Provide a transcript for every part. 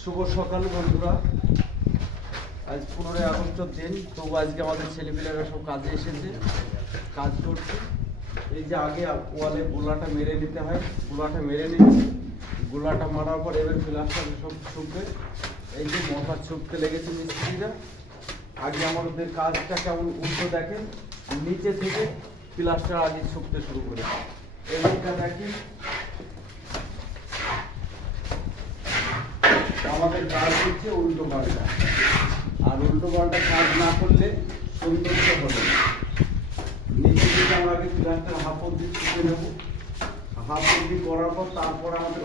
শুভ সকাল বন্ধুরা, আজ 15 আগস্টের দিন। তবু আজকে আমাদের ছেলেপিলেরা সব কাজে এসেছে, কাজ করছে। এই যে আগে ওয়ালে গোলাটা মেরে নিতে হয়, গোলাটা মেরে নিচ্ছি। গোলাটা মারার পর এবার প্লাস্টার সব ছুপবে। এই যে মশা ছুপতে লেগেছে মিস্ত্রিরা। আগে আমাদের কাজটা কেমন উল্টো দেখেন, নিচে থেকে প্লাস্টার আগে ছুপতে শুরু করেছে। এইটা দেখেন, আমাদের কাজ হচ্ছে উল্টো পাল্টা। আর উল্টো পাল্টা কাজ না করলে সৌন্দর্য হবে না। নিচে থেকে আমরা আগে প্লাস্টার হাফ অব্দি ছুটে নেব। হাফ অব্দি করার পর তারপর আমাদের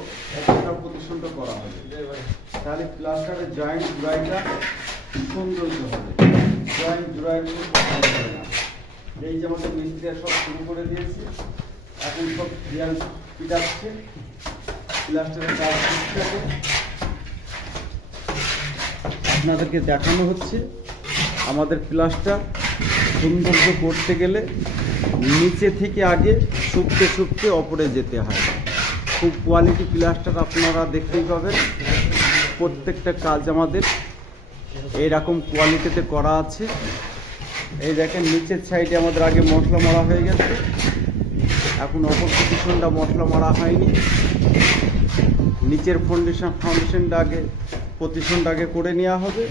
একটা প্রতিষ্ঠানটা করা হবে, তাহলে প্লাস্টারের জয়েন্ট জুড়াইটা সৌন্দর্য হবে। জয়েন্ট জুড়াইগুলো হবে না। এই যে আমাদের মিস্ত্রিরা সব শুরু করে দিয়েছে, এখন সব দেয়াল পিটাচ্ছে, প্লাস্টারের কাজ করতে হবে। আপনাদেরকে দেখানো হচ্ছে আমাদের প্লাস্টার সৌন্দর্য করতে গেলে নিচে থেকে আগে শুকতে শুকতে ওপরে যেতে হয়। খুব কোয়ালিটি প্লাস্টার আপনারা দেখতেই পাবেন। প্রত্যেকটা কাজ আমাদের এইরকম কোয়ালিটিতে করা আছে। এই দেখেন, নিচের সাইডে আমাদের আগে মশলা মারা হয়ে গেছে, এখন অপর পজিশনটা মশলা মারা হয়নি। নিচের ফাউন্ডেশনটা আগে পজিশনটা আগে করে নেওয়া হবে।